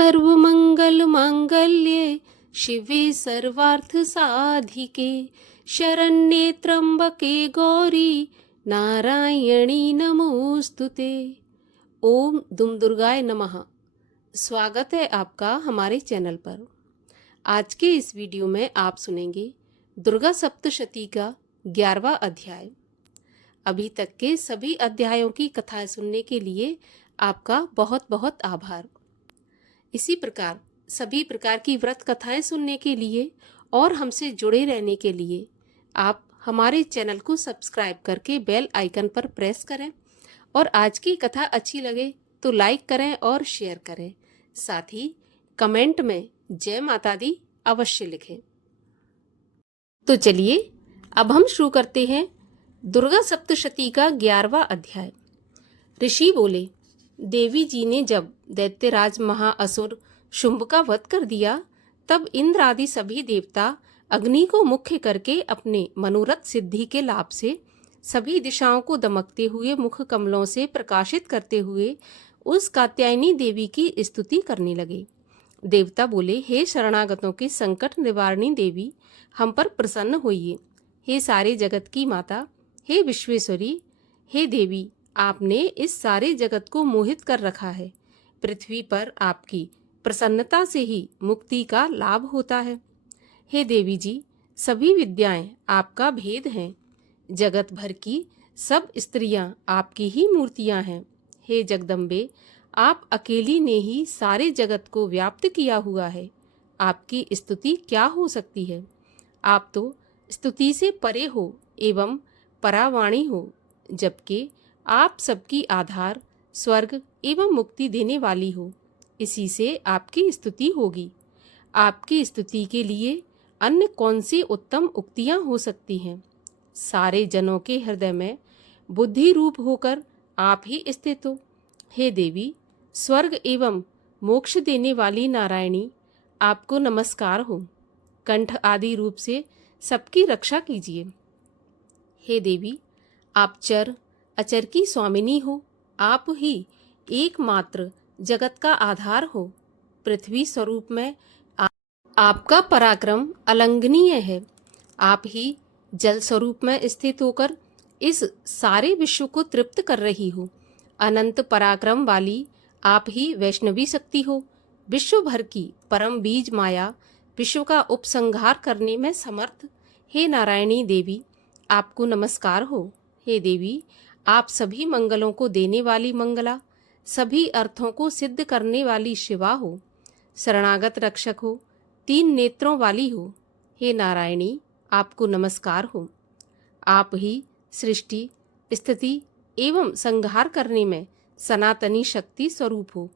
सर्वमंगल मांगल्ये शिवे सर्वार्थ साधिके शरण्ये त्र्यंबके गौरी नारायणी नमोस्तुते। ओम दुम दुर्गाय नमः। स्वागत है आपका हमारे चैनल पर। आज के इस वीडियो में आप सुनेंगे दुर्गा सप्तशती का 11वां अध्याय। अभी तक के सभी अध्यायों की कथाएं सुनने के लिए आपका बहुत बहुत आभार। इसी प्रकार सभी प्रकार की व्रत कथाएं सुनने के लिए और हमसे जुड़े रहने के लिए आप हमारे चैनल को सब्सक्राइब करके बेल आइकन पर प्रेस करें और आज की कथा अच्छी लगे तो लाइक करें और शेयर करें। साथ ही कमेंट में जय माता दी अवश्य लिखें। तो चलिए अब हम शुरू करते हैं दुर्गा सप्तशती का 11वां अध्याय। ऋषि बोले, देवी जी ने जब दैत्यराज महाअसुर शुंभ का वध कर दिया तब इंद्र आदि सभी देवता अग्नि को मुख्य करके अपने मनोरथ सिद्धि के लाभ से सभी दिशाओं को दमकते हुए मुख कमलों से प्रकाशित करते हुए उस कात्यायनी देवी की स्तुति करने लगे। देवता बोले, हे शरणागतों के संकट निवारणी देवी, हम पर प्रसन्न होइए। हे सारे जगत की माता, हे विश्वेश्वरी, हे देवी, आपने इस सारे जगत को मोहित कर रखा है। पृथ्वी पर आपकी प्रसन्नता से ही मुक्ति का लाभ होता है। हे देवी जी, सभी विद्याएं आपका भेद हैं। जगत भर की सब स्त्रियां आपकी ही मूर्तियां हैं। हे जगदम्बे, आप अकेली ने ही सारे जगत को व्याप्त किया हुआ है। आपकी स्तुति क्या हो सकती है। आप तो स्तुति से परे हो एवं परावाणी हो, जबकि आप सबकी आधार, स्वर्ग एवं मुक्ति देने वाली हो। इसी से आपकी स्तुति होगी। आपकी स्तुति के लिए अन्य कौन सी उत्तम उक्तियां हो सकती हैं। सारे जनों के हृदय में बुद्धि रूप होकर आप ही स्थित हो। हे देवी, स्वर्ग एवं मोक्ष देने वाली नारायणी, आपको नमस्कार हो। कंठ आदि रूप से सबकी रक्षा कीजिए। हे देवी, आप चर अचर की स्वामिनी हो। आप ही एकमात्र जगत का आधार हो। पृथ्वी स्वरूप में आपका पराक्रम अलंघनीय है। आप ही जल स्वरूप में स्थित होकर इस सारे विश्व को तृप्त कर रही हो। अनंत पराक्रम वाली आप ही वैष्णवी शक्ति हो। विश्व भर की परम बीज माया विश्व का उपसंहार करने में समर्थ हे नारायणी देवी, आपको नमस्कार हो। हे देवी, आप सभी मंगलों को देने वाली मंगला, सभी अर्थों को सिद्ध करने वाली शिवा हो। शरणागत रक्षक हो, 3 नेत्रों वाली हो। हे नारायणी, आपको नमस्कार हो। आप ही सृष्टि, स्थिति एवं संहार करने में सनातनी शक्ति स्वरूप हो।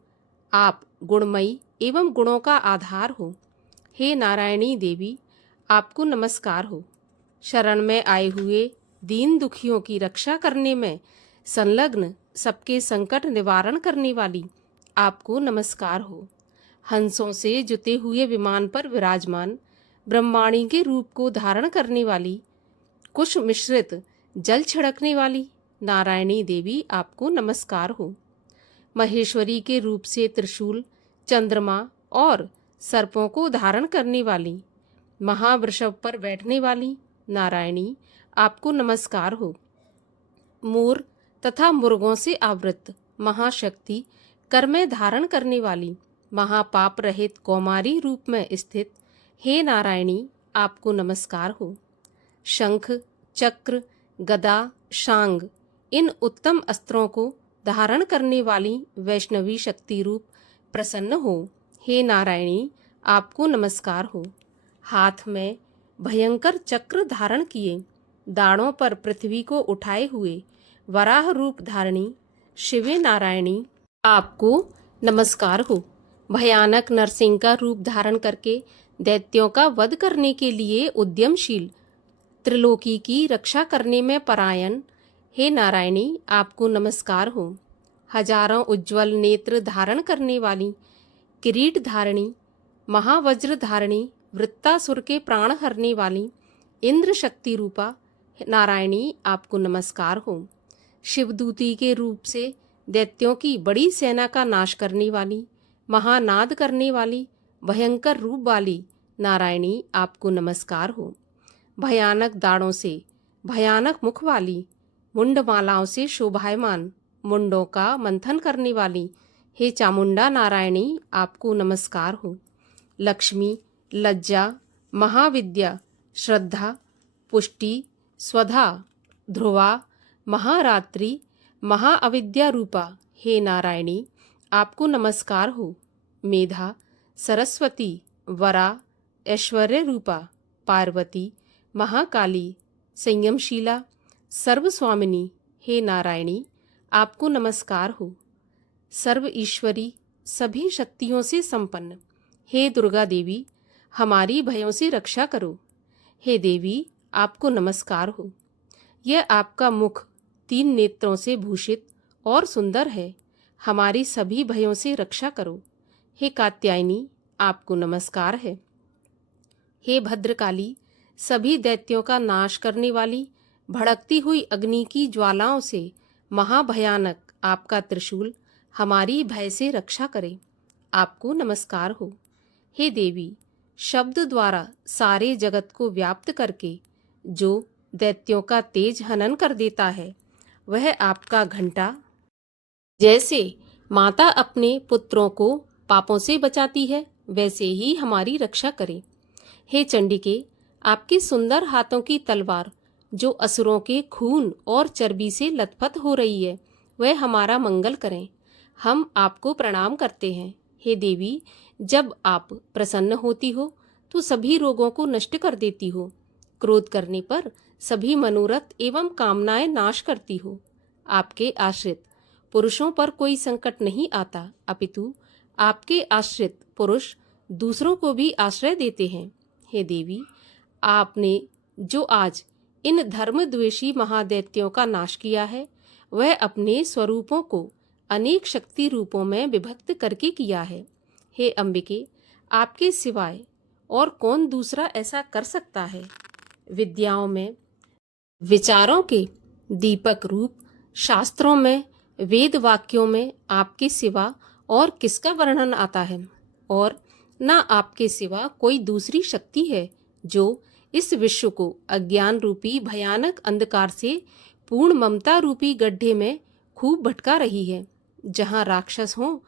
आप गुणमयी एवं गुणों का आधार हो। हे नारायणी देवी, आपको नमस्कार हो। शरण में आए हुए दीन दुखियों की रक्षा करने में संलग्न सबके संकट निवारण करने वाली आपको नमस्कार हो। हंसों से जुते हुए विमान पर विराजमान ब्रह्माणी के रूप को धारण करने वाली, कुश मिश्रित जल छिड़कने वाली नारायणी देवी, आपको नमस्कार हो। महेश्वरी के रूप से त्रिशूल, चंद्रमा और सर्पों को धारण करने वाली, महावृषभ पर बैठने वाली नारायणी, आपको नमस्कार हो। मोर तथा मुर्गों से आवृत महाशक्ति, कर में धारण करने वाली, महापाप रहित कौमारी रूप में स्थित हे नारायणी, आपको नमस्कार हो। शंख, चक्र, गदा, शांग इन उत्तम अस्त्रों को धारण करने वाली वैष्णवी शक्ति रूप प्रसन्न हो। हे नारायणी, आपको नमस्कार हो। हाथ में भयंकर चक्र धारण किए, दाढ़ों पर पृथ्वी को उठाए हुए वराह रूप धारणी शिवे नारायणी, आपको नमस्कार हो। भयानक नरसिंह का रूप धारण करके दैत्यों का वध करने के लिए उद्यमशील, त्रिलोकी की रक्षा करने में परायण हे नारायणी, आपको नमस्कार हो। हजारों उज्ज्वल नेत्र धारण करने वाली, किरीट धारणी, महावज्र धारणी, वृत्तासुर के प्राण हरने वाली इंद्र शक्ति रूपा नारायणी, आपको नमस्कार हो। शिवदूती के रूप से दैत्यों की बड़ी सेना का नाश करने वाली, महानाद करने वाली, भयंकर रूप वाली नारायणी आपको नमस्कार हो। भयानक दाढ़ों से, भयानक मुख वाली, मुंडमालाओं से शोभायमान, मुंडों का मंथन करने वाली हे चामुंडा नारायणी आपको नमस्कार हो। लक्ष्मी, लज्जा, महाविद्या, श्रद्धा, पुष्टि, स्वधा, ध्रुवा, महारात्रि, महाअविद्या रूपा हे नारायणी आपको नमस्कार हो। मेधा, सरस्वती, वरा, ऐश्वर्य रूपा पार्वती, महाकाली, संयमशीला, सर्वस्वामिनी हे नारायणी आपको नमस्कार हो। सर्व ईश्वरी, सभी शक्तियों से संपन्न हे दुर्गा देवी हमारी भयों से रक्षा करो। हे देवी आपको नमस्कार हो। यह आपका मुख 3 नेत्रों से भूषित और सुंदर है, हमारी सभी भयों से रक्षा करो। हे कात्यायनी आपको नमस्कार है। हे भद्रकाली, सभी दैत्यों का नाश करने वाली, भड़कती हुई अग्नि की ज्वालाओं से महाभयानक आपका त्रिशूल हमारी भय से रक्षा करे। आपको नमस्कार हो। हे देवी, शब्द द्वारा सारे जगत को व्याप्त करके जो दैत्यों का तेज हनन कर देता है, वह आपका घंटा जैसे माता अपने पुत्रों को पापों से बचाती है, वैसे ही हमारी रक्षा करे। हे चंडिके, आपके सुंदर हाथों की तलवार जो असुरों के खून और चर्बी से लथपथ हो रही है, वह हमारा मंगल करें। हम आपको प्रणाम करते हैं। हे देवी, जब आप प्रसन्न होती हो तो सभी रोगों को नष्ट कर देती हो। क्रोध करने पर सभी मनोरथ एवं कामनाएं नाश करती हो। आपके आश्रित पुरुषों पर कोई संकट नहीं आता, अपितु आपके आश्रित पुरुष दूसरों को भी आश्रय देते हैं। हे देवी, आपने जो आज इन धर्मद्वेषी महादैत्यों का नाश किया है, वह अपने स्वरूपों को अनेक शक्ति रूपों में विभक्त करके किया है। हे अंबिके, आपके सिवाय और कौन दूसरा ऐसा कर सकता है। विद्याओं में विचारों के दीपक रूप, शास्त्रों में, वेद वाक्यों में आपके सिवा और किसका वर्णन आता है, और न आपके सिवा कोई दूसरी शक्ति है जो इस विश्व को अज्ञान रूपी भयानक अंधकार से पूर्ण ममता रूपी गड्ढे में खूब भटका रही है। जहाँ राक्षस हों,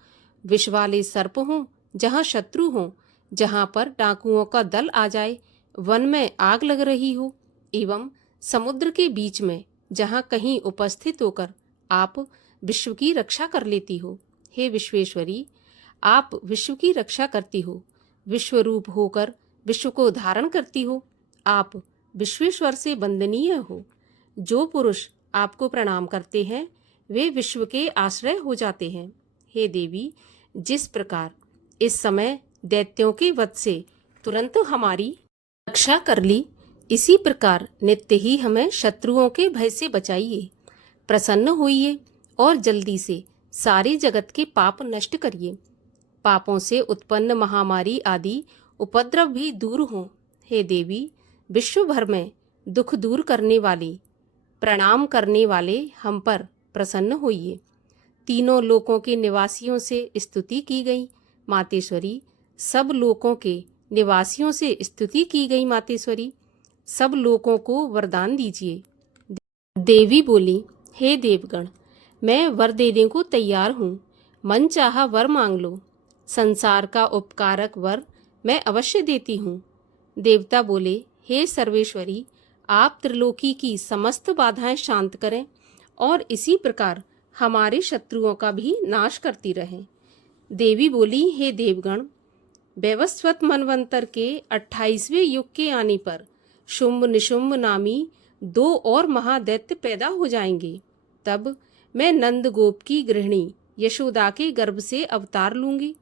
विष वाले सर्प हों, जहाँ शत्रु हों, जहाँ पर डाकुओं का दल आ जाए, वन में आग लग रही हो, एवं समुद्र के बीच में जहाँ कहीं उपस्थित होकर आप विश्व की रक्षा कर लेती हो। हे विश्वेश्वरी, आप विश्व की रक्षा करती हो, विश्व रूप होकर विश्व को धारण करती हो। आप विश्वेश्वर से वंदनीय हो। जो पुरुष आपको प्रणाम करते हैं, वे विश्व के आश्रय हो जाते हैं। हे देवी, जिस प्रकार इस समय दैत्यों के वध से तुरंत हमारी रक्षा कर ली, इसी प्रकार नित्य ही हमें शत्रुओं के भय से बचाइए। प्रसन्न होइए और जल्दी से सारे जगत के पाप नष्ट करिए। पापों से उत्पन्न महामारी आदि उपद्रव भी दूर हों। हे देवी, विश्व भर में दुख दूर करने वाली, प्रणाम करने वाले हम पर प्रसन्न होइए। तीनों लोकों के निवासियों से स्तुति की गई मातेश्वरी, सब लोकों के निवासियों से स्तुति की गई मातेश्वरी, सब लोकों को वरदान दीजिए। देवी बोली, हे देवगण, मैं वर देने को तैयार हूँ। मन चाहा वर मांग लो। संसार का उपकारक वर मैं अवश्य देती हूँ। देवता बोले, हे सर्वेश्वरी, आप त्रिलोकी की समस्त बाधाएं शांत करें और इसी प्रकार हमारे शत्रुओं का भी नाश करती रहें। देवी बोली, हे देवगण, वैवस्वत मनवंतर के 28वें युग के आने पर शुंभ निशुंभ नामी 2 और महादैत्य पैदा हो जाएंगे। तब मैं नंद गोप की गृहिणी यशोदा के गर्भ से अवतार लूंगी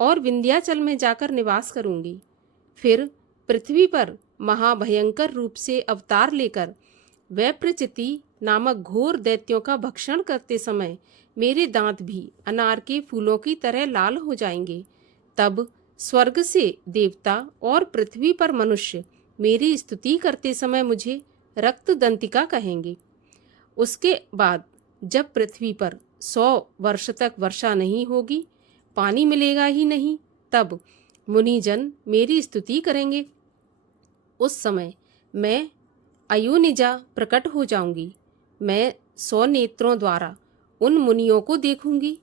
और विंध्याचल में जाकर निवास करूंगी। फिर पृथ्वी पर महाभयंकर रूप से अवतार लेकर वैप्रचिति नामक घोर दैत्यों का भक्षण करते समय मेरे दांत भी अनार के फूलों की तरह लाल हो जाएंगे। तब स्वर्ग से देवता और पृथ्वी पर मनुष्य मेरी स्तुति करते समय मुझे रक्त दंतिका कहेंगे। उसके बाद जब पृथ्वी पर 100 वर्ष तक वर्षा नहीं होगी, पानी मिलेगा ही नहीं, तब मुनिजन मेरी स्तुति करेंगे। उस समय मैं अयोनिजा प्रकट हो जाऊंगी। मैं 100 नेत्रों द्वारा उन मुनियों को देखूंगी।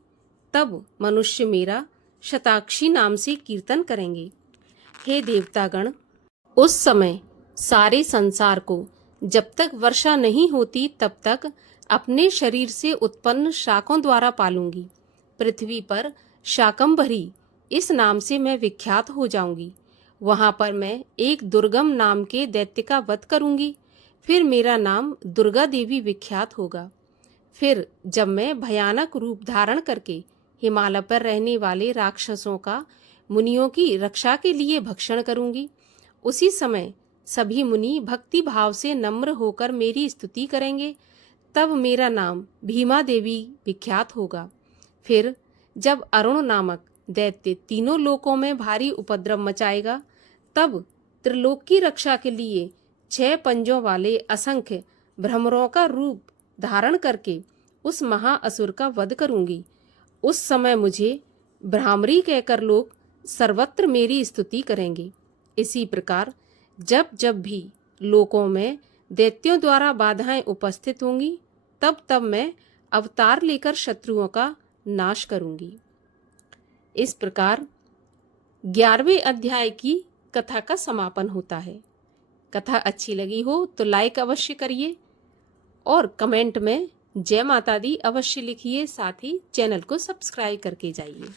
तब मनुष्य मेरा शताक्षी नाम से कीर्तन करेंगे। हे देवतागण, उस समय सारे संसार को जब तक वर्षा नहीं होती तब तक अपने शरीर से उत्पन्न शाकों द्वारा पालूंगी। पृथ्वी पर शाकंभरी इस नाम से मैं विख्यात हो जाऊंगी। वहां पर मैं एक दुर्गम नाम के दैत्य का वध करूंगी। फिर मेरा नाम दुर्गा देवी विख्यात होगा। फिर जब मैं भयानक रूप धारण करके हिमालय पर रहने वाले राक्षसों का मुनियों की रक्षा के लिए भक्षण करूंगी, उसी समय सभी मुनि भक्ति भाव से नम्र होकर मेरी स्तुति करेंगे। तब मेरा नाम भीमा देवी विख्यात होगा। फिर जब अरुण नामक दैत्य तीनों लोकों में भारी उपद्रव मचाएगा, तब त्रिलोक की रक्षा के लिए 6 पंजों वाले असंख्य भ्रमरों का रूप धारण करके उस महाअसुर का वध करूंगी। उस समय मुझे भ्रामरी कहकर लोग सर्वत्र मेरी स्तुति करेंगे। इसी प्रकार जब जब भी लोकों में दैत्यों द्वारा बाधाएं उपस्थित होंगी, तब तब मैं अवतार लेकर शत्रुओं का नाश करूंगी। इस प्रकार 11वें अध्याय की कथा का समापन होता है। कथा अच्छी लगी हो तो लाइक अवश्य करिए और कमेंट में जय माता दी अवश्य लिखिए। साथ ही चैनल को सब्सक्राइब करके जाइए।